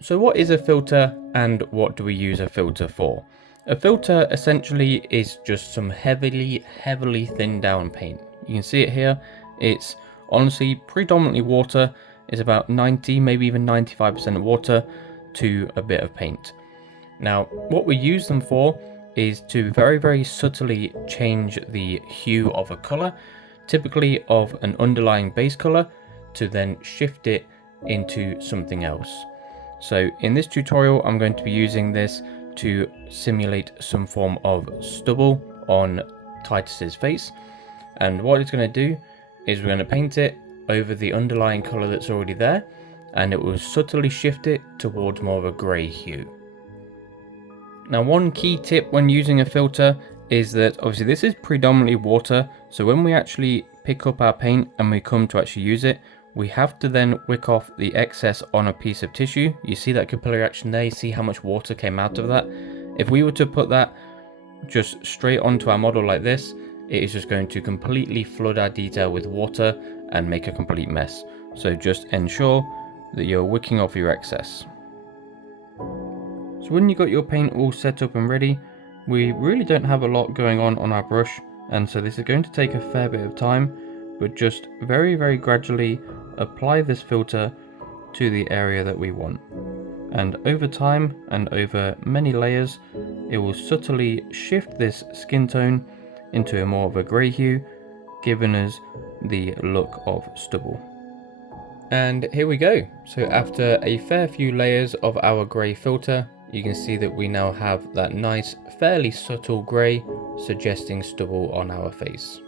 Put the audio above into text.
So what is a filter and what do we use a filter for? A filter essentially is just some heavily thinned down paint. You can see it here. It's honestly predominantly water. It's about 90, maybe even 95% water to a bit of paint. Now, what we use them for is to very subtly change the hue of a color, typically of an underlying base color, to then shift it into something else. So in this tutorial, I'm going to be using this to simulate some form of stubble on Titus's face. And what it's going to do is we're going to paint it over the underlying color that's already there, and it will subtly shift it towards more of a gray hue. Now, one key tip when using a filter is that obviously this is predominantly water, so when we actually pick up our paint and we come to actually use it, we have to then wick off the excess on a piece of tissue. You see that capillary action there, you see how much water came out of that. If we were to put that just straight onto our model like this, it is just going to completely flood our detail with water and make a complete mess. So just ensure that you're wicking off your excess. So when you got your paint all set up and ready, we really don't have a lot going on our brush, and so this is going to take a fair bit of time, but just very gradually apply this filter to the area that we want. And over time and over many layers, it will subtly shift this skin tone into a more of a grey hue, giving us the look of stubble. And here we go. So after a fair few layers of our grey filter, you can see that we now have that nice, fairly subtle grey, suggesting stubble on our face.